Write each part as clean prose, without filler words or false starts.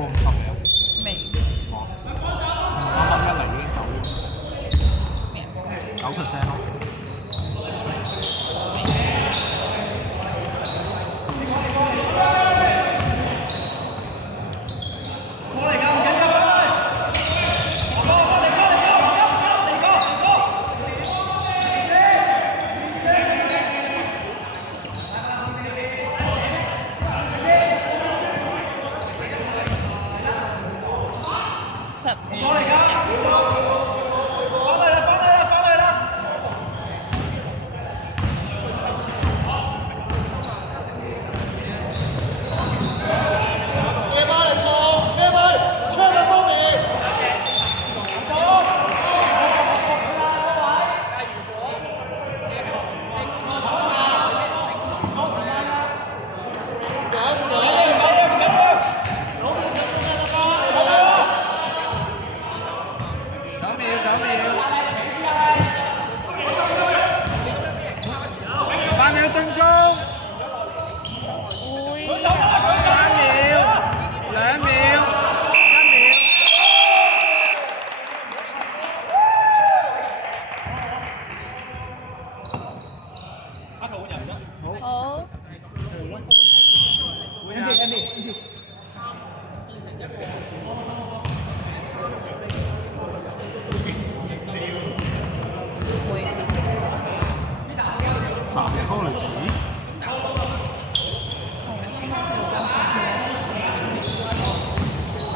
過50未啊？未哇！啱啱一嚟已經咩？ 9%咯。8秒進攻，3秒，2秒，1秒。好。會。3個嚟子。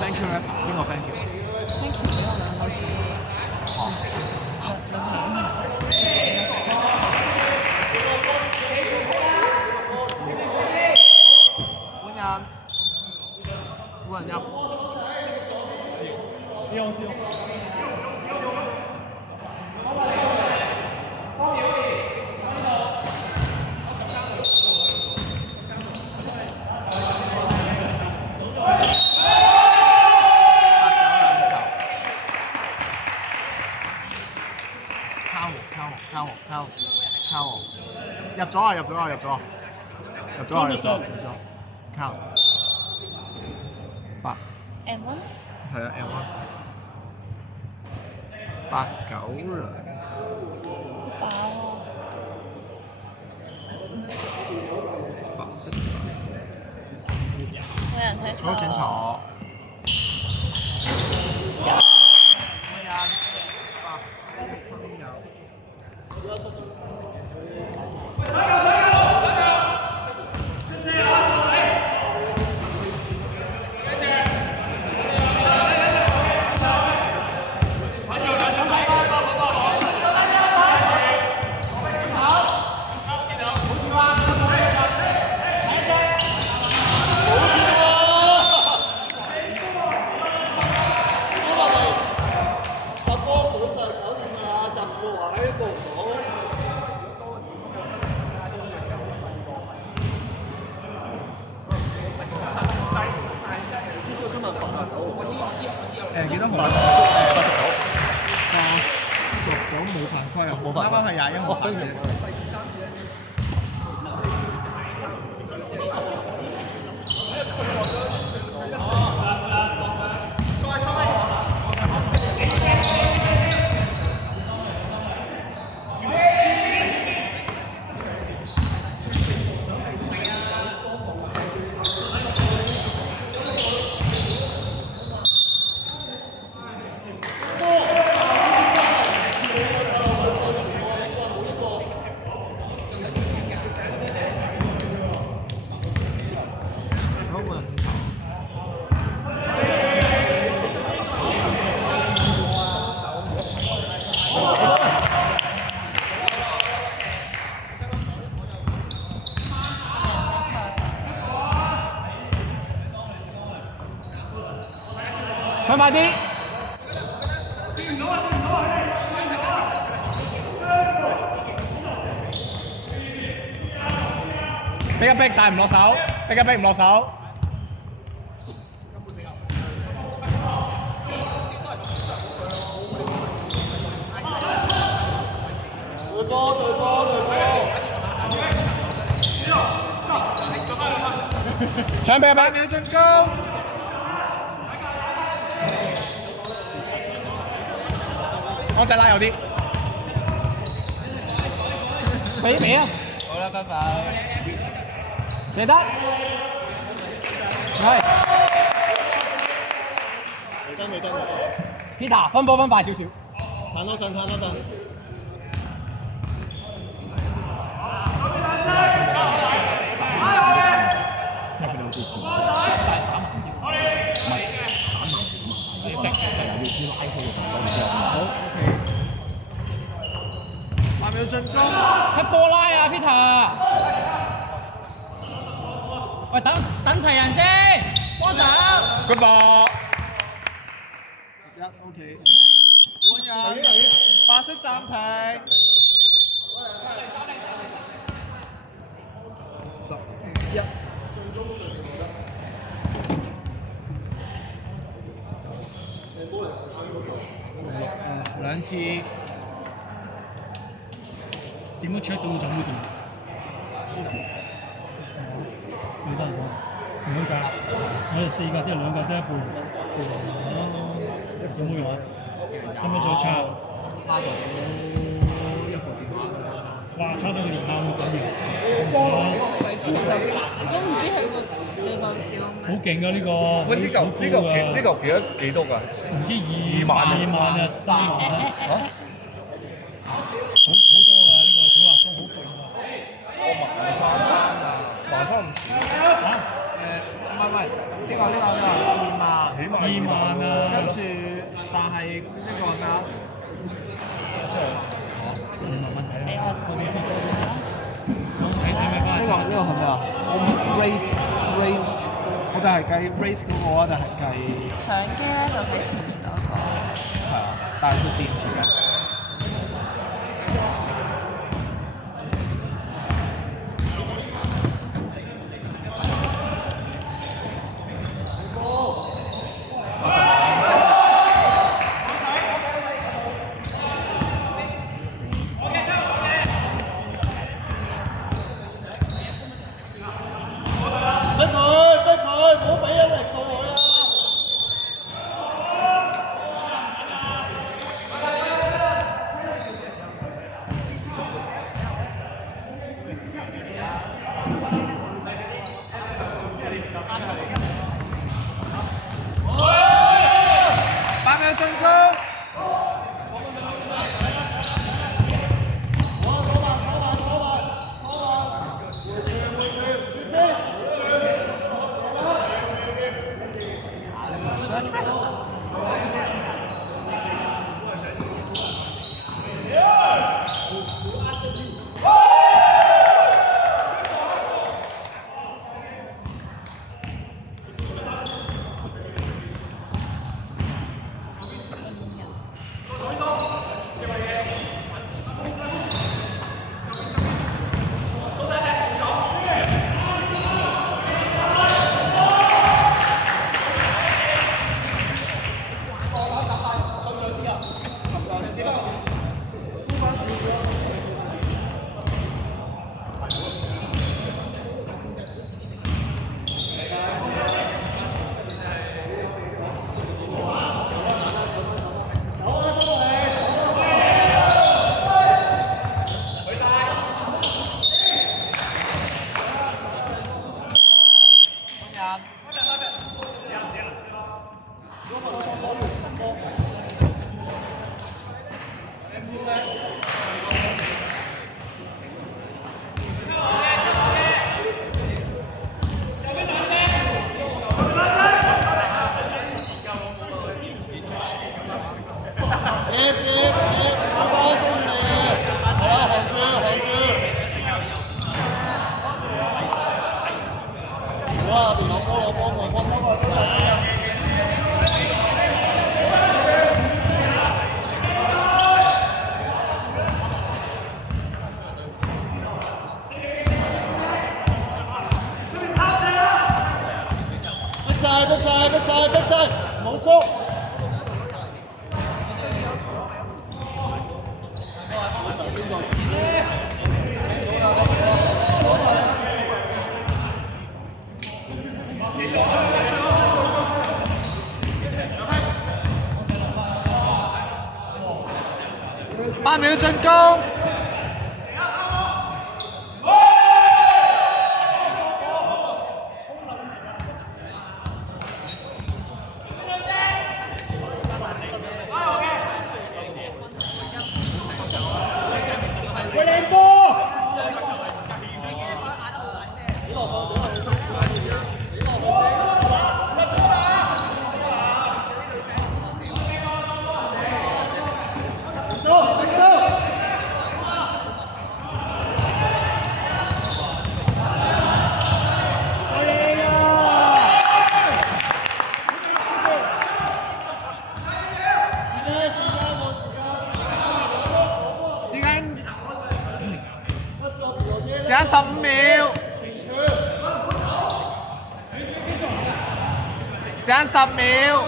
Thank you 咧，邊個 thank you？Thank you 俾我2口水。哦。換人入。靠我！入咗啊！靠8 M1。係啊 M1 8、9啦。飽啊！白色。冇人睇錯。好請坐。幾多號？89。89冇犯規啊！啱啱係21號犯嘅。快啲！逼一逼，但係唔落手，逼一逼唔落手。對波！搶逼一逼！8秒進攻。港仔拉有啲。俾啊！好啦，拜拜。謝得。係。未得。Peter 分波分快少少。撐多陣。8秒進攻，踢波拉啊 Peter！ 喂，等齊人先，幫手。Good ball。11 OK。換人，白色暫停。11。兩次。點樣 check 到就會點？幾多人講？2架，我哋4架，即係2架得一半。有冇用啊？使唔使再插？差到一部電話。哇！插到個電話咁緊要，其實你都唔知佢個點。好勁㗎呢個！喂，呢嚿幾多㗎？唔知2萬啊3萬啊！嚇？好多㗎呢個，佢話送好勁㗎。萬三唔少。嚇？唔係，呢個2萬。起碼2萬啊！跟住，但係呢個係咩啊？你慢慢睇俾啊！我睇先咩翻？呢個係咩啊 ？rate，我哋係計 rate 嗰個啊，定係計？相機咧就喺前面嗰個。係啊，但係佢電池嘅。逼晒，冇縮。8秒進攻。喂，靚波！時間15秒，時間10秒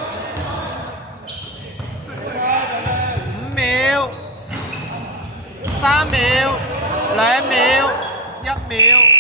，5秒，3秒，2秒，1秒。